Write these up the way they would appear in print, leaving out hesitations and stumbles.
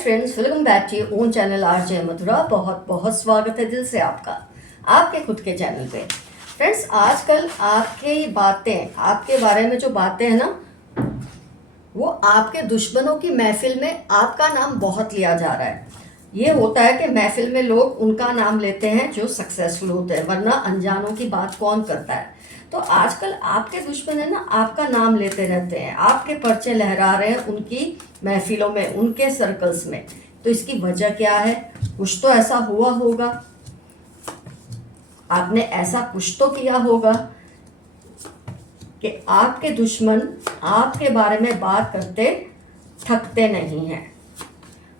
Friends, welcome back to your own channel RJ Madhura. बहुत बहुत स्वागत है दिल से आपका आपके खुद के चैनल पे। फ्रेंड्स, आजकल आपके बातें, आपके बारे में जो बातें हैं ना, वो आपके दुश्मनों की महफिल में आपका नाम बहुत लिया जा रहा है। ये होता है कि महफिल में लोग उनका नाम लेते हैं जो सक्सेसफुल होते हैं, वरना अनजानों की बात कौन करता है। तो आजकल आपके दुश्मन है ना, आपका नाम लेते रहते हैं, आपके पर्चे लहरा रहे हैं उनकी महफिलों में, उनके सर्कल्स में। तो इसकी वजह क्या है? कुछ तो ऐसा हुआ होगा, आपने ऐसा कुछ तो किया होगा कि आपके दुश्मन आपके बारे में बात करते थकते नहीं हैं।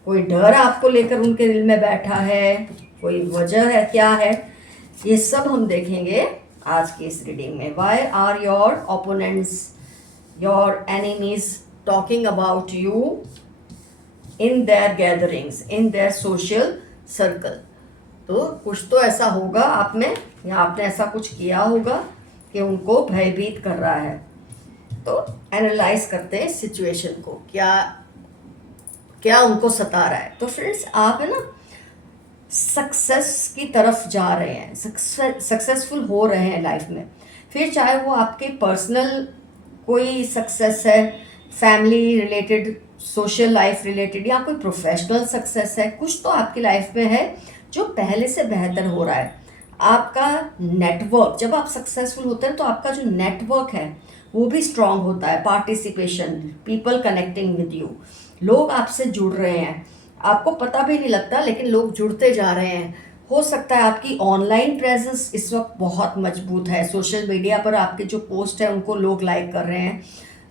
कोई डर आपको लेकर उनके दिल में बैठा है, कोई वजह है, क्या है, ये सब हम देखेंगे आज की इस रीडिंग में। Why are your opponents, your enemies talking about you in their gatherings, in their social circle. तो कुछ तो ऐसा होगा आप में, या आपने ऐसा कुछ किया होगा कि उनको भयभीत कर रहा है। तो एनालाइज करते हैं सिचुएशन को, क्या क्या उनको सता रहा है। तो फ्रेंड्स, आप है ना सक्सेस की तरफ जा रहे हैं, सक्सेसफुल हो रहे हैं लाइफ में। फिर चाहे वो आपके पर्सनल कोई सक्सेस है, family related, social life related, या कोई प्रोफेशनल सक्सेस है, कुछ तो आपकी लाइफ में है जो पहले से बेहतर हो रहा है। आपका नेटवर्क, जब आप सक्सेसफुल होते हैं तो आपका जो नेटवर्क है वो भी स्ट्रांग होता है। Participation, people connecting with you, लोग आपसे जुड़ रहे हैं, आपको पता भी नहीं लगता लेकिन लोग जुड़ते जा रहे हैं। हो सकता है आपकी ऑनलाइन प्रेजेंस इस वक्त बहुत मजबूत है, सोशल मीडिया पर आपके जो पोस्ट है उनको लोग लाइक कर रहे हैं।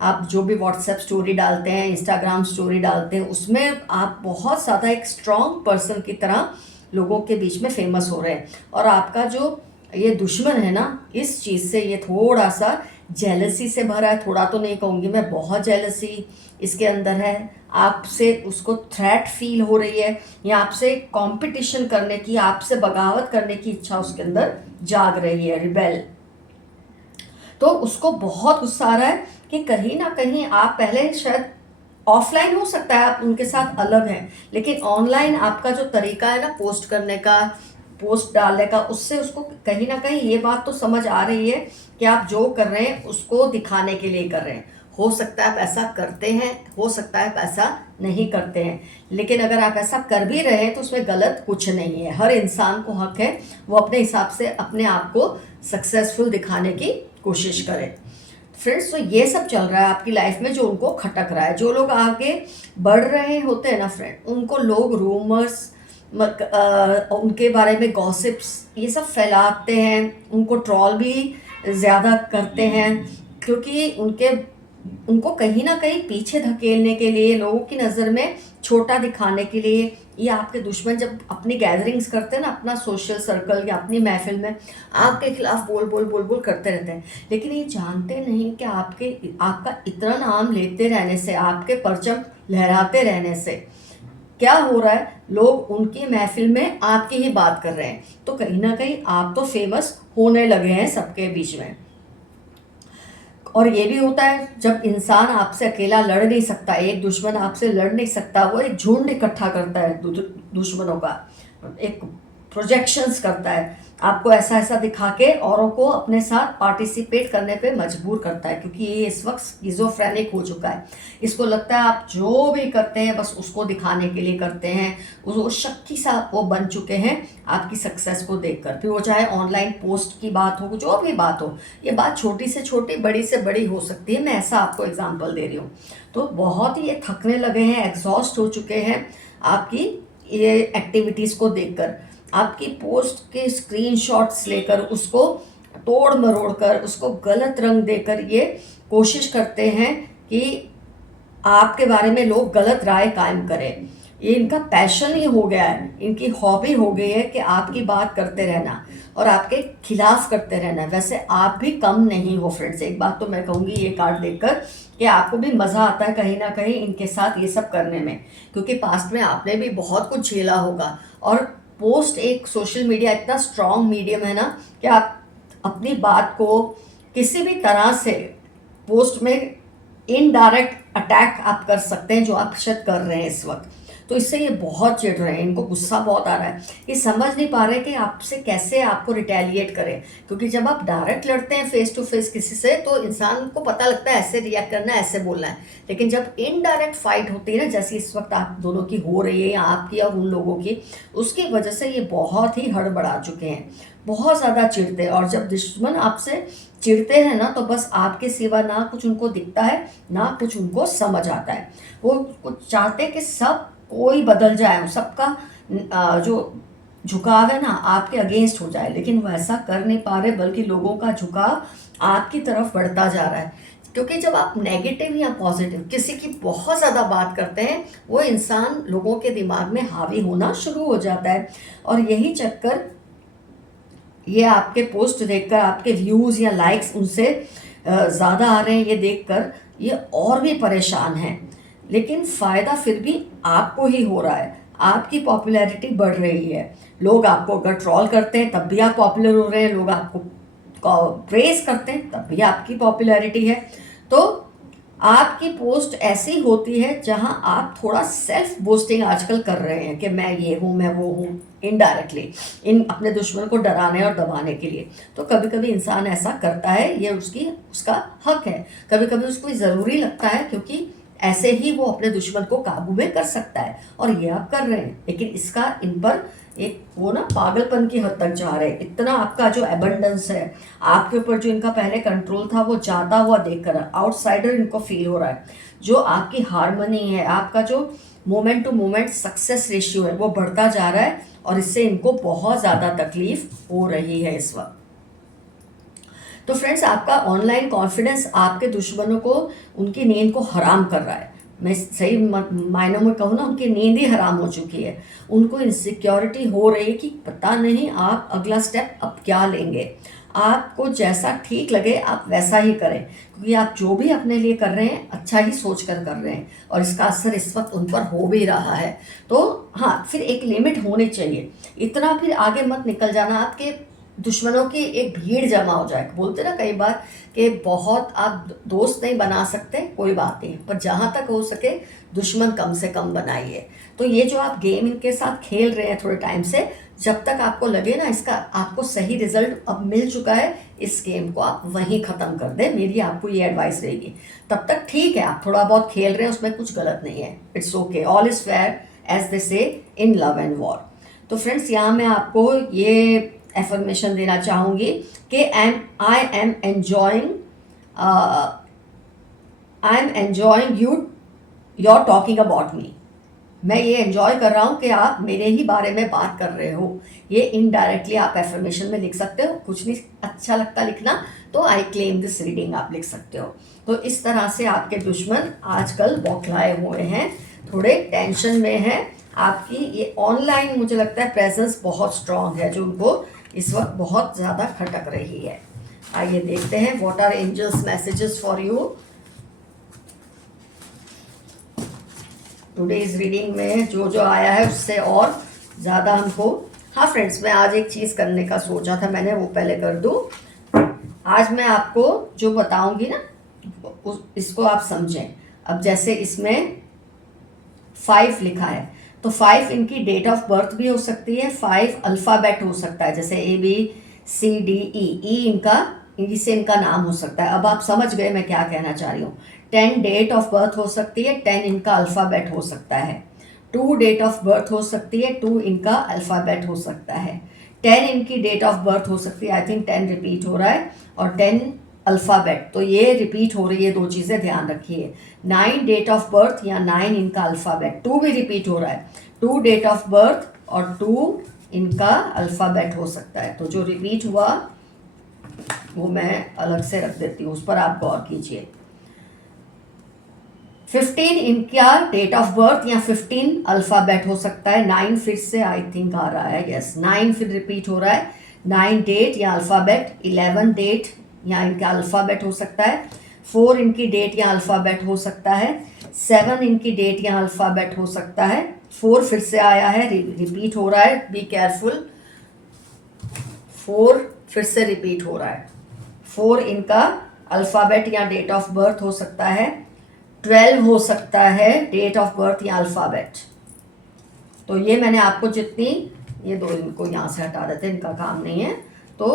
आप जो भी व्हाट्सएप स्टोरी डालते हैं, इंस्टाग्राम स्टोरी डालते हैं, उसमें आप बहुत ज़्यादा एक स्ट्रॉन्ग पर्सन की तरह लोगों के बीच में फेमस हो रहे हैं। और आपका जो ये दुश्मन है ना, इस चीज़ से ये थोड़ा सा जेलसी से भरा है। थोड़ा तो नहीं कहूँगी मैं, बहुत जेलसी इसके अंदर है। आपसे उसको थ्रेट फील हो रही है, या आपसे कंपटीशन करने की, आपसे बगावत करने की इच्छा उसके अंदर जाग रही है, रिबेल। तो उसको बहुत गुस्सा आ रहा है कि कहीं ना कहीं आप पहले शायद ऑफलाइन हो सकता है आप उनके साथ अलग हैं, लेकिन ऑनलाइन आपका जो तरीका है ना पोस्ट करने का, पोस्ट डालने का, उससे उसको कहीं ना कहीं ये बात तो समझ आ रही है कि आप जो कर रहे हैं उसको दिखाने के लिए कर रहे हैं। हो सकता है आप ऐसा करते हैं, हो सकता है आप ऐसा नहीं करते हैं, लेकिन अगर आप ऐसा कर भी रहे हैं तो उसमें गलत कुछ नहीं है। हर इंसान को हक है वो अपने हिसाब से अपने आप को सक्सेसफुल दिखाने की कोशिश करे। फ्रेंड्स, तो ये सब चल रहा है आपकी लाइफ में जो उनको खटक रहा है। जो लोग आगे बढ़ रहे होते हैं ना फ्रेंड, उनको लोग रूमर्स, उनके बारे में गॉसिप्स, ये सब फैलाते हैं, उनको ट्रॉल भी ज़्यादा करते हैं, क्योंकि उनको कहीं ना कहीं पीछे धकेलने के लिए, लोगों की नज़र में छोटा दिखाने के लिए। ये आपके दुश्मन जब अपनी गैदरिंग्स करते हैं ना, अपना सोशल सर्कल या अपनी महफिल में, आपके खिलाफ बोल बोल बोल बोल करते रहते हैं, लेकिन ये जानते नहीं कि आपका इतना नाम लेते रहने से, आपके परचम लहराते रहने से क्या हो रहा है, लोग उनकी महफिल में आपकी ही बात कर रहे हैं। तो कहीं ना कहीं आप तो फेमस होने लगे हैं सबके बीच में। और ये भी होता है जब इंसान आपसे अकेला लड़ नहीं सकता, एक दुश्मन आपसे लड़ नहीं सकता, वो एक झुंड इकट्ठा करता है दुश्मनों का, एक प्रोजेक्शंस करता है, आपको ऐसा ऐसा दिखा के औरों को अपने साथ पार्टिसिपेट करने पे मजबूर करता है। क्योंकि ये इस वक्त स्किज़ोफ्रेनिक हो चुका है, इसको लगता है आप जो भी करते हैं बस उसको दिखाने के लिए करते हैं। वो शक्ति सा वो बन चुके हैं आपकी सक्सेस को देखकर। फिर वो चाहे ऑनलाइन पोस्ट की बात हो, जो भी बात हो, ये बात छोटी से छोटी, बड़ी से बड़ी हो सकती है। मैं ऐसा आपको एग्जाम्पल दे रही हूँ। तो बहुत ही ये थकने लगे हैं, एग्जॉस्ट हो चुके हैं आपकी ये एक्टिविटीज़ को देखकर। आपकी पोस्ट के स्क्रीनशॉट्स लेकर, उसको तोड़ मरोड़ कर, उसको गलत रंग देकर ये कोशिश करते हैं कि आपके बारे में लोग गलत राय कायम करें। ये इनका पैशन ही हो गया है, इनकी हॉबी हो गई है कि आपकी बात करते रहना और आपके खिलाफ करते रहना। वैसे आप भी कम नहीं हो फ्रेंड्स। एक बात तो मैं कहूँगी ये कार्ड देखकर कि आपको भी मज़ा आता है कहीं ना कहीं इनके साथ ये सब करने में, क्योंकि पास्ट में आपने भी बहुत कुछ झेला होगा। और पोस्ट, एक सोशल मीडिया इतना स्ट्रॉन्ग मीडियम है ना कि आप अपनी बात को किसी भी तरह से पोस्ट में इनडायरेक्ट अटैक आप कर सकते हैं, जो आप शायद कर रहे हैं इस वक्त। तो इससे ये बहुत चिढ़ रहे हैं, इनको गुस्सा बहुत आ रहा है, ये समझ नहीं पा रहे कि आपसे कैसे आपको रिटेलिएट करें। क्योंकि जब आप डायरेक्ट लड़ते हैं फेस टू फेस किसी से तो इंसान को पता लगता है ऐसे रिएक्ट करना है, ऐसे बोलना है। लेकिन जब इनडायरेक्ट फाइट होती है ना, जैसे इस वक्त आप दोनों की हो रही है या आपकी और उन लोगों की, उसकी वजह से ये बहुत ही हड़बड़ा चुके हैं, बहुत ज़्यादा चिढ़ते हैं। और जब दुश्मन आपसे चिढ़ते हैं ना तो बस आपके सिवा ना कुछ उनको दिखता है ना कुछ उनको समझ आता है। वो कुछ चाहते हैं कि सब कोई बदल जाए, सबका जो झुकाव है ना आपके अगेंस्ट हो जाए, लेकिन वो ऐसा कर नहीं पा रहे, बल्कि लोगों का झुकाव आपकी तरफ बढ़ता जा रहा है। क्योंकि जब आप नेगेटिव या पॉजिटिव किसी की बहुत ज़्यादा बात करते हैं, वो इंसान लोगों के दिमाग में हावी होना शुरू हो जाता है। और यही चक्कर, ये आपके पोस्ट देखकर आपके व्यूज़ या लाइक्स उनसे ज़्यादा आ रहे हैं, ये देखकर ये और भी परेशान हैं। लेकिन फ़ायदा फिर भी आपको ही हो रहा है, आपकी पॉपुलैरिटी बढ़ रही है। लोग आपको अगर ट्रॉल करते हैं तब भी आप पॉपुलर हो रहे हैं, लोग आपको प्रेज करते हैं तब भी आपकी पॉपुलैरिटी है। तो आपकी पोस्ट ऐसी होती है जहां आप थोड़ा सेल्फ बोस्टिंग आजकल कर रहे हैं कि मैं ये हूँ, मैं वो हूँ, इनडायरेक्टली इन अपने दुश्मन को डराने और दबाने के लिए। तो कभी कभी इंसान ऐसा करता है, ये उसका हक है। कभी कभी उसको ज़रूरी लगता है, क्योंकि ऐसे ही वो अपने दुश्मन को काबू में कर सकता है, और ये आप कर रहे हैं। लेकिन इसका इन पर एक वो ना पागलपन की हद तक जा रहे हैं। इतना आपका जो एबंडेंस है, आपके ऊपर जो इनका पहले कंट्रोल था, वो जाता हुआ देखकर आउटसाइडर इनको फील हो रहा है। जो आपकी हार्मनी है, आपका जो moment to moment success ratio है, वो बढ़ता जा रहा है, और इससे इनको बहुत ज़्यादा तकलीफ हो रही है इस वक्त। तो फ्रेंड्स, आपका ऑनलाइन कॉन्फिडेंस आपके दुश्मनों को, उनकी नींद को हराम कर रहा है। मैं सही मायनों में कहूँ ना, उनकी नींद ही हराम हो चुकी है। उनको इनसिक्योरिटी हो रही है कि पता नहीं आप अगला स्टेप अब क्या लेंगे। आपको जैसा ठीक लगे आप वैसा ही करें, क्योंकि आप जो भी अपने लिए कर रहे हैं अच्छा ही सोच कर रहे हैं, और इसका असर इस वक्त उन पर हो भी रहा है। तो हाँ, फिर एक लिमिट होनी चाहिए, इतना फिर आगे मत निकल जाना। आपके दुश्मनों की एक भीड़ जमा हो जाए। बोलते ना कई बार कि बहुत आप दोस्त नहीं बना सकते, कोई बात नहीं, पर जहाँ तक हो सके दुश्मन कम से कम बनाइए। तो ये जो आप गेम इनके साथ खेल रहे हैं थोड़े टाइम से, जब तक आपको लगे ना इसका आपको सही रिजल्ट अब मिल चुका है, इस गेम को आप वहीं ख़त्म कर दें, मेरी आपको ये एडवाइस रहेगी। तब तक ठीक है, आप थोड़ा बहुत खेल रहे हैं, उसमें कुछ गलत नहीं है, it's okay, all is fair as they say in love and war. तो फ्रेंड्स, यहाँ मैं आपको ये एफर्मेशन देना चाहूँगी कि I am enjoying you your talking about me. मैं ये एंजॉय कर रहा हूँ कि आप मेरे ही बारे में बात कर रहे हो। ये इनडायरेक्टली आप एफर्मेशन में लिख सकते हो। कुछ नहीं अच्छा लगता लिखना तो आई क्लेम दिस रीडिंग आप लिख सकते हो। तो इस तरह से आपके दुश्मन आजकल बौखलाए हुए हैं, थोड़े टेंशन में हैं। आपकी ये ऑनलाइन मुझे लगता है प्रेजेंस बहुत स्ट्रांग है, जो उनको इस वक्त बहुत ज़्यादा खटक रही है। आइए देखते हैं what are angels messages for you today's reading में। जो जो आया है उससे और ज़्यादा हमको, हाँ फ्रेंड्स, मैं आज एक चीज़ करने का सोचा था मैंने, वो पहले कर दूँ। आज मैं आपको जो बताऊंगी ना, इसको आप समझें। अब जैसे इसमें 5 लिखा है, तो 5 इनकी डेट ऑफ बर्थ भी हो सकती है, 5 अल्फ़ाबेट हो सकता है, जैसे ABCDE, ई से इनका नाम हो सकता है। अब आप समझ गए मैं क्या कहना चाह रही हूँ। 10 डेट ऑफ बर्थ हो सकती है, 10 इनका अल्फ़ाबेट हो सकता है। 2 डेट ऑफ बर्थ हो सकती है, 2 इनका अल्फ़ाबेट हो सकता है। 10 इनकी डेट ऑफ बर्थ हो सकती है, आई थिंक 10 रिपीट हो रहा है, और 10 अल्फ़ाबेट, तो ये रिपीट हो रही है, 2 चीज़ें ध्यान रखिए। 9 डेट ऑफ बर्थ या 9 इनका अल्फ़ाबेट, 2 भी रिपीट हो रहा है, 2 डेट ऑफ बर्थ और 2 इनका अल्फ़ाबेट हो सकता है। तो जो रिपीट हुआ वो मैं अलग से रख देती हूँ, उस पर आप गौर कीजिए। 15 इनका डेट ऑफ बर्थ या 15 अल्फ़ाबेट हो सकता है। 9 फिर से आई थिंक आ रहा है, यस, 9 फिर रिपीट हो रहा है, 9 डेट या अल्फ़ाबेट। 11 डेट या इनका अल्फ़ाबेट हो सकता है। 4 इनकी डेट या अल्फ़ाबेट हो सकता है। 7 इनकी डेट या अल्फ़ाबेट हो सकता है। 4 फिर से आया है, रिपीट हो रहा है, बी केयरफुल। 4 फिर से रिपीट हो रहा है। 4 इनका अल्फ़ाबेट या डेट ऑफ बर्थ हो सकता है। 12 हो सकता है डेट ऑफ बर्थ या अल्फ़ाबेट। तो ये मैंने आपको जितनी, ये दो इनको यहाँ से हटा देते हैं, इनका काम नहीं है। तो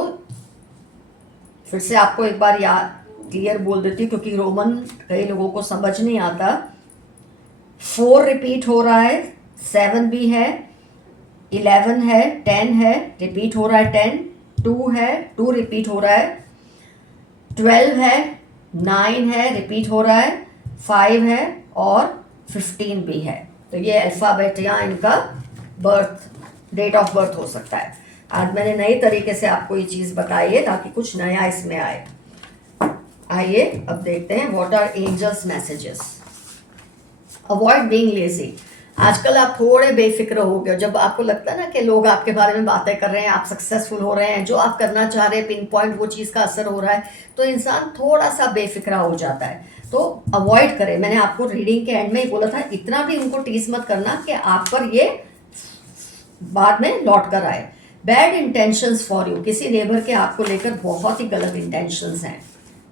फिर से आपको एक बार याद क्लियर बोल देती हूँ, क्योंकि रोमन कई लोगों को समझ नहीं आता। 4 रिपीट हो रहा है, 7 भी है, 11 है, 10 है, रिपीट हो रहा है 10, 2 है, 2 रिपीट हो रहा है, 12 है, 9 है, रिपीट हो रहा है, 5 है और 15 भी है। तो ये अल्फ़ाबेट या इनका बर्थ डेट ऑफ बर्थ हो सकता है। आज मैंने नए तरीके से आपको ये चीज़ बताई है ताकि कुछ नया इसमें आए। आइए अब देखते हैं what are angels messages. Avoid being lazy. आजकल आप थोड़े बेफिक्र हो गए, जब आपको लगता है ना कि लोग आपके बारे में बातें कर रहे हैं, आप सक्सेसफुल हो रहे हैं, जो आप करना चाह रहे हैं पिन पॉइंट वो चीज़ का असर हो रहा है, तो इंसान थोड़ा सा बेफिक्रा हो जाता है। तो अवॉइड करें। मैंने आपको रीडिंग के एंड में ही बोला था, इतना भी उनको टीस मत करना कि आप पर ये बाद में लौट कर आए। Bad intentions for you. किसी नेबर के आपको लेकर बहुत ही गलत इंटेंशंस हैं,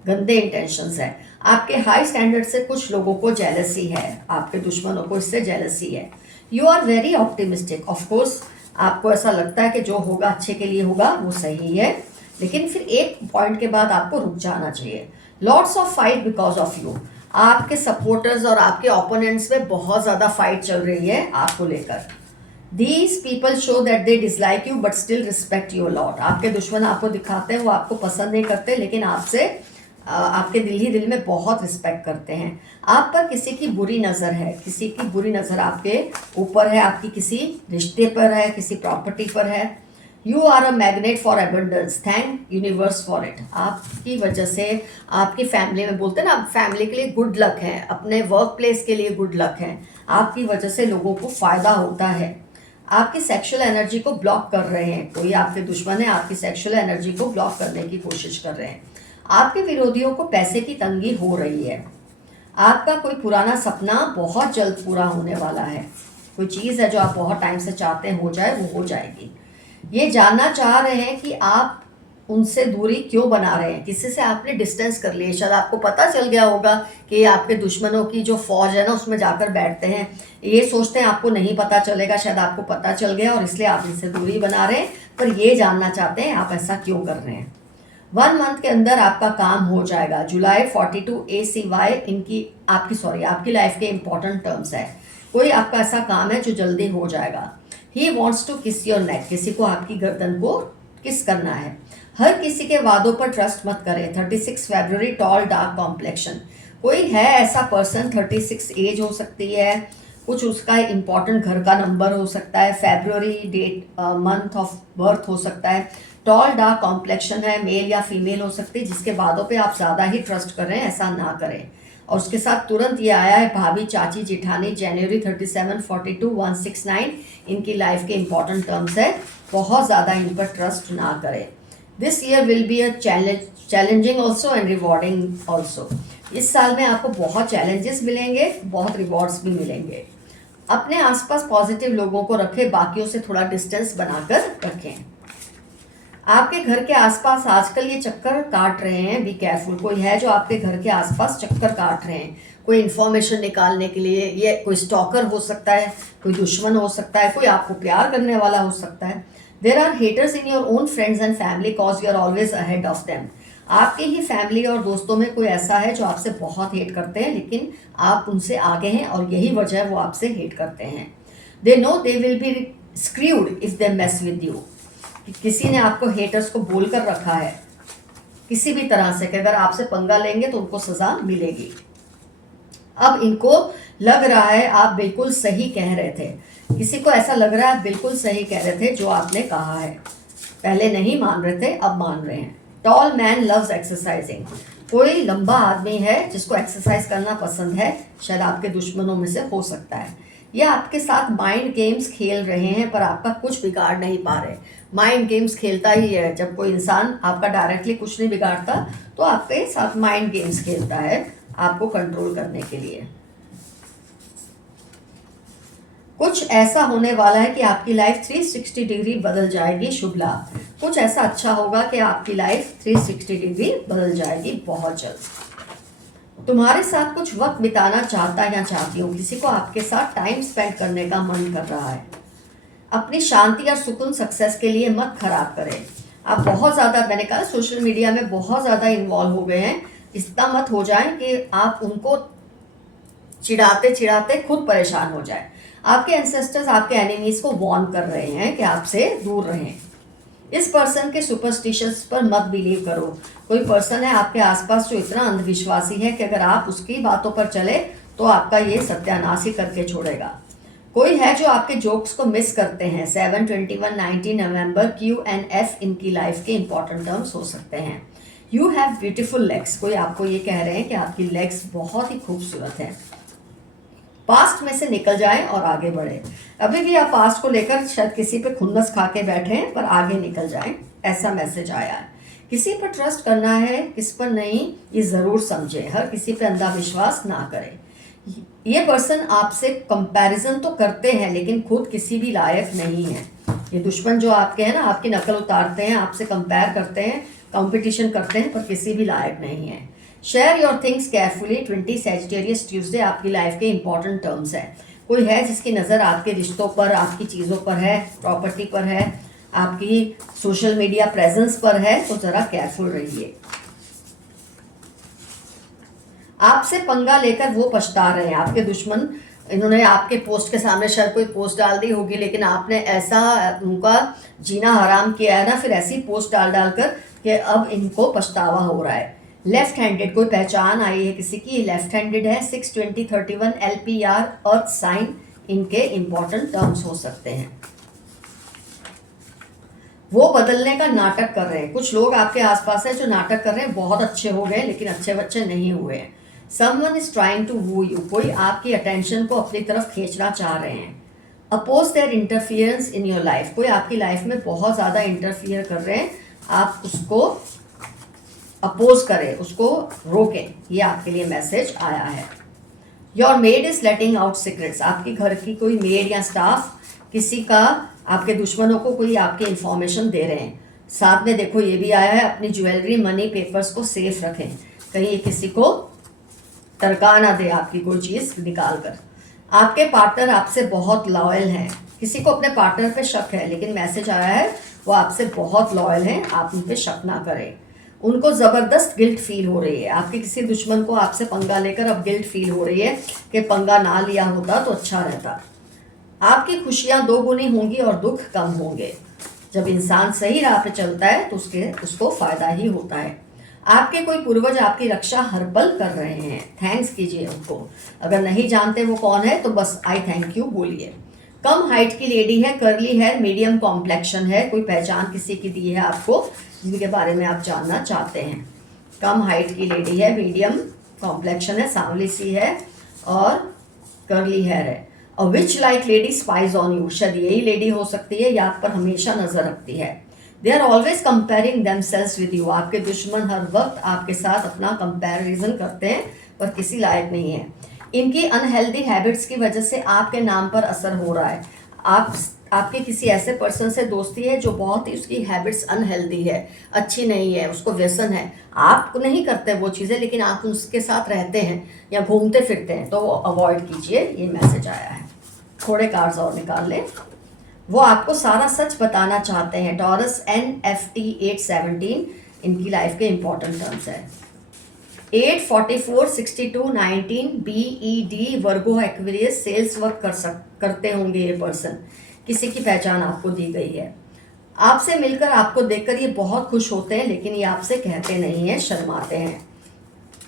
गंदे इंटेंशंस हैं। आपके हाई स्टैंडर्ड से कुछ लोगों को जेलसी है, आपके दुश्मनों को इससे जेलसी है। You are very optimistic. Of course आपको ऐसा लगता है कि जो होगा अच्छे के लिए होगा, वो सही है, लेकिन फिर एक पॉइंट के बाद आपको रुक जाना चाहिए। Lots of fight because of you. आपके सपोर्टर्स और आपके ओपोनेंट्स में बहुत ज़्यादा फाइट चल रही है आपको लेकर। These people show that they dislike you but still respect you a lot. आपके दुश्मन आपको दिखाते हैं वो आपको पसंद नहीं करते, लेकिन आपसे आपके दिल ही दिल में बहुत रिस्पेक्ट करते हैं। आप पर किसी की बुरी नज़र है, किसी की बुरी नज़र आपके ऊपर है, आपकी किसी रिश्ते पर है, किसी प्रॉपर्टी पर है। You are a magnet for abundance. Thank universe for it. आपकी वजह से आपकी फैमिली में, बोलते हैं ना, फैमिली के लिए गुड लक है, अपने वर्क प्लेस के लिए गुड लक है। आपकी वजह से लोगों को फ़ायदा होता है। आपकी सेक्सुअल एनर्जी को ब्लॉक कर रहे हैं, कोई आपके दुश्मन है आपकी सेक्सुअल एनर्जी को ब्लॉक करने की कोशिश कर रहे हैं। आपके विरोधियों को पैसे की तंगी हो रही है। आपका कोई पुराना सपना बहुत जल्द पूरा होने वाला है। कोई चीज़ है जो आप बहुत टाइम से चाहते हैं हो जाए, वो हो जाएगी। ये जानना चाह रहे हैं कि आप उनसे दूरी क्यों बना रहे हैं, किसी से आपने डिस्टेंस कर लिए। शायद आपको पता चल गया होगा कि आपके दुश्मनों की जो फौज है ना, उसमें जाकर बैठते हैं। ये सोचते हैं आपको नहीं पता चलेगा, शायद आपको पता चल गया और इसलिए आप इनसे दूरी बना रहे हैं, पर ये जानना चाहते हैं आप ऐसा क्यों कर रहे हैं। 1 मंथ के अंदर आपका काम हो जाएगा। जुलाई 42 ACY आपकी लाइफ के इंपॉर्टेंट टर्म्स है। कोई आपका ऐसा काम है जो जल्दी हो जाएगा। He wants to kiss your neck. किसी को आपकी गर्दन को किस करना है। हर किसी के वादों पर ट्रस्ट मत करें। 36 फरवरी, टॉल, डार्क कॉम्प्लेक्शन। कोई है ऐसा पर्सन, 36 एज हो सकती है, कुछ उसका इंपॉर्टेंट घर का नंबर हो सकता है, फरवरी डेट मंथ ऑफ बर्थ हो सकता है, टॉल डार्क कॉम्प्लेक्शन है, मेल या फीमेल हो सकती है, जिसके वादों पे आप ज़्यादा ही ट्रस्ट कर रहे हैं, ऐसा ना करें। और उसके साथ तुरंत ये आया है भाभी, चाची, जेठानी, जनवरी 37, 42, 169 इनकी लाइफ के इंपॉर्टेंट टर्म्स है। बहुत ज़्यादा इन पर ट्रस्ट ना करें। This year will be a challenging also and rewarding also. इस साल में आपको बहुत चैलेंजेस मिलेंगे, बहुत रिवॉर्ड्स भी मिलेंगे। अपने आसपास पॉजिटिव लोगों को रखें, बाकियों से थोड़ा डिस्टेंस बनाकर रखें। आपके घर के आसपास आजकल ये चक्कर काट रहे हैं, बी केयरफुल। कोई है जो आपके घर के आसपास चक्कर काट रहे हैं, कोई इन्फॉर्मेशन निकालने के लिए। ये कोई स्टॉकर हो सकता है, कोई दुश्मन हो सकता है, कोई आपको प्यार करने वाला हो सकता है। There are haters in your own friends and family cause you are always ahead of them. आपके ही फैमिली और दोस्तों में कोई ऐसा है जो आपसे बहुत हेट करते हैं, लेकिन आप उनसे आगे हैं और यही वजह है वो आपसे हेट करते हैं। They know they will be screwed if they mess with you. किसी ने आपको हेटर्स को बोल कर रखा है किसी भी तरह से कि अगर आपसे पंगा लेंगे तो उनको सजा मिलेगी। अब इनको लग रहा है आप बिल्कुल सही कह रहे थे। किसी को ऐसा लग रहा है आप बिल्कुल सही कह रहे थे जो आपने कहा है। पहले नहीं मान रहे थे, अब मान रहे हैं। Tall man loves exercising. कोई लंबा आदमी है जिसको एक्सरसाइज करना पसंद है, शायद आपके दुश्मनों में से हो सकता है। ये आपके साथ माइंड गेम्स खेल रहे हैं पर आपका कुछ बिगाड़ नहीं पा रहे। माइंड गेम्स खेलता ही है, जब कोई इंसान आपका डायरेक्टली कुछ नहीं बिगाड़ता तो आपके साथ माइंड गेम्स खेलता है आपको कंट्रोल करने के लिए। कुछ ऐसा होने वाला है कि आपकी लाइफ 360 डिग्री बदल जाएगी। शुभ लाभ। कुछ ऐसा अच्छा होगा कि आपकी लाइफ 360 डिग्री बदल जाएगी बहुत जल्द। तुम्हारे साथ कुछ वक्त बिताना चाहता है या चाहती हूँ। किसी को आपके साथ टाइम स्पेंड करने का मन कर रहा है। अपनी शांति और सुकून सक्सेस के लिए मत खराब करें। आप बहुत ज़्यादा, मैंने कहा सोशल मीडिया में बहुत ज़्यादा इन्वॉल्व हो गए हैं, इतना मत हो जाए कि आप उनको चिढ़ाते चिढ़ाते खुद परेशान हो जाए। आपके एंसेस्टर्स आपके एनिमीज को वार्न कर रहे हैं कि आपसे दूर रहें। इस पर्सन के सुपरस्टिशंस पर मत बिलीव करो। कोई पर्सन है आपके आसपास जो इतना अंधविश्वासी है कि अगर आप उसकी बातों पर चले तो आपका ये सत्यानाश ही करके छोड़ेगा। कोई है जो आपके जोक्स को मिस करते हैं। 7, 21, 19 नवंबर QNF इनकी लाइफ के इंपॉर्टेंट टर्म्स हो सकते हैं। यू हैव ब्यूटीफुल लेग्स, कोई आपको ये कह रहे हैं कि आपकी लेग्स बहुत ही खूबसूरत है। पास्ट में से निकल जाएं और आगे बढ़े। अभी भी आप पास्ट को लेकर शायद किसी पे खुन्नस खा के बैठे हैं, पर आगे निकल जाएं, ऐसा मैसेज आया है। किसी पर ट्रस्ट करना है, किस पर नहीं, ये ज़रूर समझें। हर किसी पे अंधा विश्वास ना करें। ये पर्सन आपसे कंपैरिजन तो करते हैं लेकिन खुद किसी भी लायक नहीं है। ये दुश्मन जो आपके हैं ना, आपकी नकल उतारते हैं, आपसे कंपेयर करते हैं, कंपटीशन करते हैं, पर किसी भी लायक नहीं है। Share your things carefully. 20 Sagittarius Tuesday आपकी लाइफ के इंपॉर्टेंट टर्म्स है। कोई है जिसकी नज़र आपके रिश्तों पर, आपकी चीज़ों पर है, प्रॉपर्टी पर है, आपकी सोशल मीडिया प्रेजेंस पर है, तो ज़रा केयरफुल रहिए। आपसे पंगा लेकर वो पछता रहे हैं, आपके दुश्मन। इन्होंने आपके पोस्ट के सामने शायद कोई पोस्ट डाल दी होगी, लेकिन आपने ऐसा उनका जीना हराम किया है ना, फिर ऐसी पोस्ट डाल कर कि अब इनको पछतावा हो रहा है। लेफ्ट हैंडेड, कोई पहचान आई है किसी की, लेफ्ट हैंडेड है। 6/20/31 LPR अर्थ साइन इनके इंपॉर्टेंट टर्म्स हो सकते हैं। वो बदलने का नाटक कर रहे हैं। कुछ लोग आपके आसपास है जो नाटक कर रहे हैं, बहुत अच्छे हो गए लेकिन अच्छे बच्चे नहीं हुए हैं। Someone is trying to woo you, कोई आपकी अटेंशन को अपनी तरफ खींचना चाह रहे हैं। Oppose their interference in your life, कोई आपकी लाइफ में बहुत ज़्यादा इंटरफियर कर रहे हैं, आप उसको अपोज करें, उसको रोकें। ये आपके लिए मैसेज आया है। Your made is letting out secrets, आपके घर की कोई मेड या स्टाफ किसी का, आपके दुश्मनों को कोई आपकी इंफॉर्मेशन दे रहे हैं। साथ में देखो ये भी आया है, अपनी ज्वेलरी, मनी, पेपर्स को सेफ रखें, कहीं किसी को टरका ना दे आपकी कोई चीज़ निकाल कर। आपके पार्टनर आपसे बहुत लॉयल हैं। किसी को अपने पार्टनर पे शक है, लेकिन मैसेज आया है वो आपसे बहुत लॉयल हैं, आप उन पे शक ना करें। उनको ज़बरदस्त गिल्ट फील हो रही है। आपके किसी दुश्मन को आपसे पंगा लेकर अब गिल्ट फील हो रही है कि पंगा ना लिया होता तो अच्छा रहता। आपकी खुशियाँ दोगुनी होंगी और दुख कम होंगे। जब इंसान सही राह पे चलता है तो उसको फ़ायदा ही होता है। आपके कोई पूर्वज आपकी रक्षा हर पल कर रहे हैं, थैंक्स कीजिए उनको। अगर नहीं जानते वो कौन है तो बस आई थैंक यू बोलिए। कम हाइट की लेडी है, कर्ली हेयर, मीडियम कॉम्प्लेक्शन है, कोई पहचान किसी की दी है आपको जिनके बारे में आप जानना चाहते हैं। कम हाइट की लेडी है, मीडियम कॉम्प्लेक्शन है, सांवली सी है और कर्ली हेयर है। और which like lady spies on you, शायद यही लेडी हो सकती है या आप पर हमेशा नजर रखती है। They are always comparing themselves with you, आपके दुश्मन हर वक्त आपके साथ अपना कंपैरिजन करते हैं पर किसी लायक नहीं है। इनकी अनहेल्दी हैबिट्स की वजह से आपके नाम पर असर हो रहा है। आपके किसी ऐसे पर्सन से दोस्ती है जो बहुत ही, उसकी हैबिट्स अनहेल्दी है, अच्छी नहीं है, उसको व्यसन है। आप नहीं करते वो चीज़ें लेकिन आप उसके साथ रहते हैं या घूमते फिरते हैं, तो वो अवॉइड कीजिए। ये मैसेज आया है। थोड़े कार्ड्स और निकाल लें। वो आपको सारा सच बताना चाहते हैं। टॉरस NFT 817 इनकी लाइफ के इंपॉर्टेंट टर्म्स है। 8, 44, 62, 19 BED वर्गो एक्वेरियस, सेल्स वर्क करते होंगे ये पर्सन। किसी की पहचान आपको दी गई है। आपसे मिलकर, आपको देखकर ये बहुत खुश होते हैं लेकिन ये आपसे कहते नहीं हैं, शर्माते हैं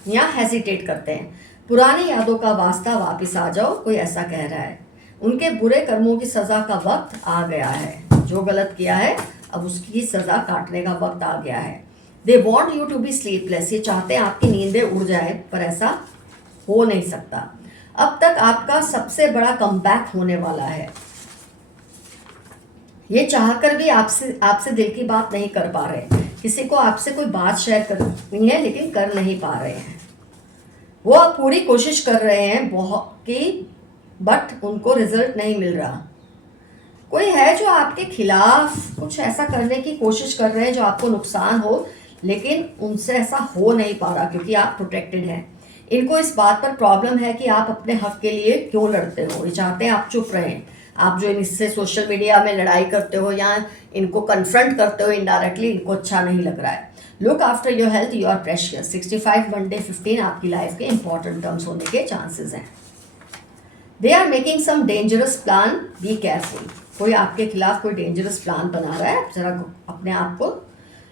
या हेजिटेट करते हैं। पुरानी यादों का वास्ता वापस आ जाओ, कोई ऐसा कह रहा है। उनके बुरे कर्मों की सज़ा का वक्त आ गया है। जो गलत किया है अब उसकी सज़ा काटने का वक्त आ गया है। They want you to be sleepless, ये चाहते हैं आपकी नींदें उड़ जाए पर ऐसा हो नहीं सकता। अब तक आपका सबसे बड़ा कमबैक होने वाला है। ये चाहकर भी आपसे दिल की बात नहीं कर पा रहे। किसी को आपसे कोई बात शेयर करनी है लेकिन कर नहीं पा रहे हैं। वो अब पूरी कोशिश कर रहे हैं बहुत कि, बट उनको रिजल्ट नहीं मिल रहा। कोई है जो आपके खिलाफ कुछ ऐसा करने की कोशिश कर रहे हैं जो आपको नुकसान हो, लेकिन उनसे ऐसा हो नहीं पा रहा क्योंकि आप प्रोटेक्टेड हैं। इनको इस बात पर प्रॉब्लम है कि आप अपने हक के लिए क्यों लड़ते हो। ये चाहते हैं आप चुप रहें। आप जो इससे सोशल मीडिया में लड़ाई करते हो या इनको कन्फ्रंट करते हो इनडायरेक्टली, इनको अच्छा नहीं लग रहा है। Look after your health, you are precious. 65 Monday 15 आपकी लाइफ के इंपॉर्टेंट टर्म्स होने के चांसेस हैं। They are making some dangerous plan, be careful. कोई आपके खिलाफ कोई डेंजरस प्लान बना रहा है, जरा अपने आप को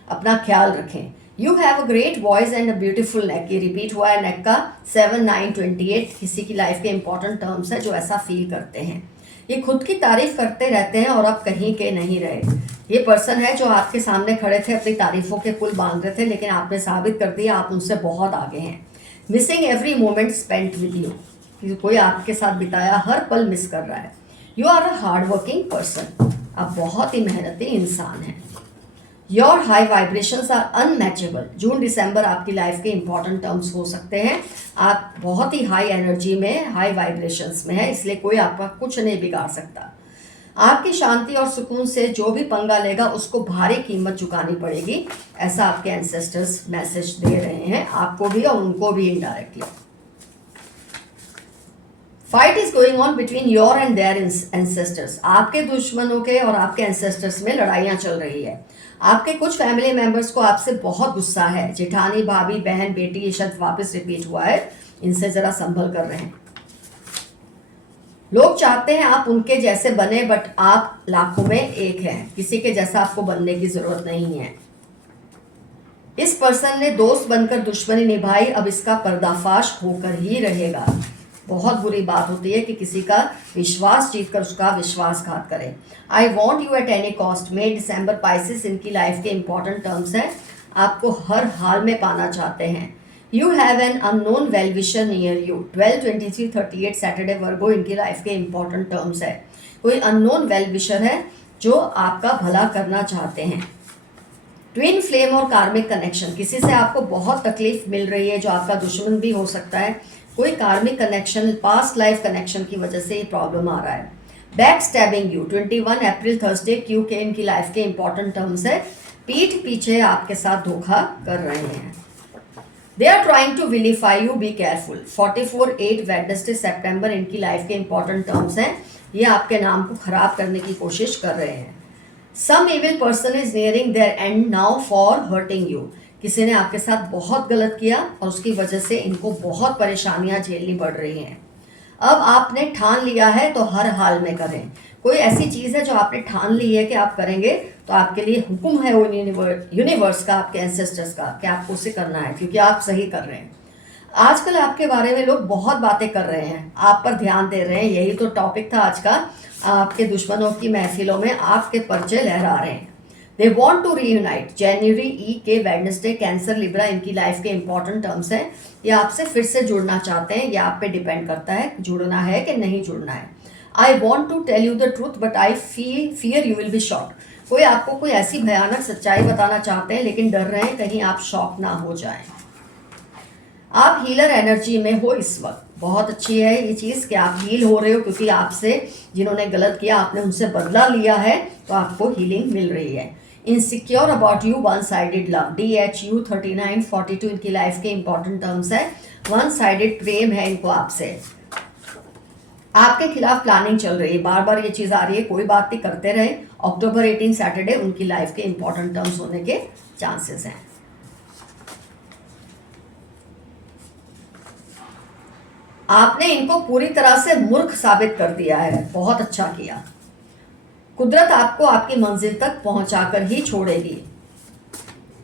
अपना ख्याल रखें। You have a great voice and a beautiful नेक, ये रिपीट हुआ है नेक का 7, 9, 28 किसी की लाइफ के इंपॉर्टेंट टर्म्स है जो ऐसा फील करते हैं। ये खुद की तारीफ करते रहते हैं और अब कहीं के नहीं रहे। ये पर्सन है जो आपके सामने खड़े थे, अपनी तारीफों के पुल बांध रहे थे, लेकिन आपने साबित कर दिया आप उनसे बहुत आगे हैं। Missing every moment spent with you, कोई आपके साथ बिताया हर पल मिस कर रहा है। You are a hard working person, आप बहुत ही मेहनती इंसान हैं। Your high vibrations are unmatchable. जून दिसंबर आपकी लाइफ के इंपॉर्टेंट टर्म्स हो सकते हैं। आप बहुत ही हाई एनर्जी में, हाई वाइब्रेशंस में है, इसलिए कोई आपका कुछ नहीं बिगाड़ सकता। आपकी शांति और सुकून से जो भी पंगा लेगा उसको भारी कीमत चुकानी पड़ेगी, ऐसा आपके एंसेस्टर्स मैसेज दे रहे हैं आपको भी और उनको भी indirectly. Fight is going on between your and their ancestors. आपके दुश्मनों के और आपके एंसेस्टर्स में लड़ाइयाँ चल रही है। आपके कुछ फैमिली मेंबर्स को आपसे बहुत गुस्सा है। जेठानी, भाभी, बहन, बेटी, ये शब्द वापस रिपीट हुआ है, इनसे जरा संभल कर रहें। लोग चाहते हैं आप उनके जैसे बने, बट आप लाखों में एक हैं, किसी के जैसा आपको बनने की जरूरत नहीं है। इस पर्सन ने दोस्त बनकर दुश्मनी निभाई, अब इसका पर्दाफाश होकर ही रहेगा। बहुत बुरी बात होती है कि किसी का विश्वास जीतकर उसका विश्वासघात करें। I want you at any cost. मई दिसंबर पाइसिस इनकी लाइफ के इंपॉर्टेंट टर्म्स हैं, आपको हर हाल में पाना चाहते हैं। You have an unknown well wisher near you. 12, 23, 38 Saturday Virgo इनकी लाइफ के इंपॉर्टेंट टर्म्स है। कोई अननोन वेल विशर है जो आपका भला करना चाहते हैं। ट्विन फ्लेम और कार्मिक कनेक्शन, किसी से आपको बहुत तकलीफ मिल रही है जो आपका दुश्मन भी हो सकता है। कोई karmic connection, past life connection की वजह से ये प्रॉब्लम आ रहा है। Back stabbing you, 21 April Thursday Q के इनकी लाइफ के इंपॉर्टेंट टर्म्स है। पीठ पीछे आपके साथ धोखा कर रहे हैं। They are trying to vilify you, be careful. 44, 8 Wednesday सितंबर इनकी लाइफ के इंपॉर्टेंट टर्म्स हैं। ये आपके नाम को खराब करने की कोशिश कर रहे हैं। Some evil person is nearing there and now for hurting you. किसी ने आपके साथ बहुत गलत किया और उसकी वजह से इनको बहुत परेशानियां झेलनी पड़ रही हैं। अब आपने ठान लिया है तो हर हाल में करें। कोई ऐसी चीज़ है जो आपने ठान ली है कि आप करेंगे, तो आपके लिए हुक्म है उन यूनिवर्स का, आपके एंसेस्टर्स का, कि आपको उसे करना है, क्योंकि आप सही कर रहे हैं। आजकल आपके बारे में लोग बहुत बातें कर रहे हैं, आप पर ध्यान दे रहे हैं। यही तो टॉपिक था आज का। आपके दुश्मनों की महफिलों में आपके पर्चे लहरा रहे हैं। They want to reunite. जनवरी ई के वेडनेसडे कैंसर लिब्रा इनकी लाइफ के इंपॉर्टेंट टर्म्स हैं। ये आपसे फिर से जुड़ना चाहते हैं, ये आप पे डिपेंड करता है जुड़ना है कि नहीं जुड़ना है। I want to tell you the truth but I fear you will be shocked. कोई आपको कोई ऐसी भयानक सच्चाई बताना चाहते हैं, लेकिन डर रहे हैं कहीं आप शॉक ना हो जाएं। आप हीलर एनर्जी में हो इस वक्त। बहुत अच्छी है ये चीज़ कि आप हील हो रहे हो, क्योंकि आपसे जिन्होंने गलत किया आपने उनसे बदला लिया है, तो आपको हीलिंग मिल रही है। Insecure about you, one sided love. DHU 39, 42 इनकी लाइफ के इंपॉर्टेंट टर्म्स है। वन साइडेड प्रेम है इनको आपसे। आपके खिलाफ प्लानिंग चल रही है, बार बार ये चीज़ आ रही है, कोई बात नहीं, करते रहे। अक्टूबर 18 सैटरडे उनकी लाइफ के इंपॉर्टेंट टर्म्स होने के चांसेस हैं। आपने इनको पूरी तरह से मूर्ख साबित कर दिया है, बहुत अच्छा किया। कुदरत आपको आपकी मंजिल तक पहुंचाकर ही छोड़ेगी।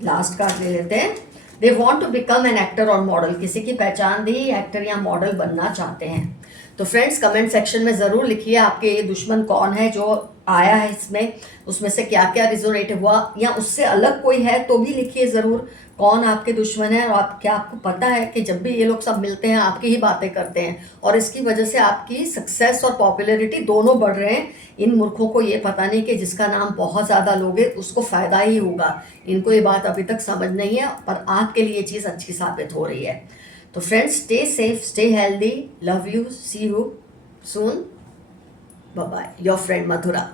लास्ट कार्ड ले लेते हैं। They want to become an actor और मॉडल। किसी की पहचान दी, एक्टर या मॉडल बनना चाहते हैं। तो फ्रेंड्स, कमेंट सेक्शन में ज़रूर लिखिए आपके ये दुश्मन कौन है जो आया है इसमें, उसमें से क्या क्या रिजोनेट हुआ, या उससे अलग कोई है तो भी लिखिए ज़रूर कौन आपके दुश्मन है। और क्या आपको पता है कि जब भी ये लोग सब मिलते हैं आपकी ही बातें करते हैं, और इसकी वजह से आपकी सक्सेस और पॉपुलैरिटी दोनों बढ़ रहे हैं। इन मूर्खों को ये पता नहीं कि जिसका नाम बहुत ज़्यादा लोगे उसको फ़ायदा ही होगा। इनको ये बात अभी तक समझ नहीं है, पर आपके लिए ये चीज़ अच्छी साबित हो रही है। तो friends, stay safe, stay healthy, love you, see you soon, bye bye, your friend Mathura.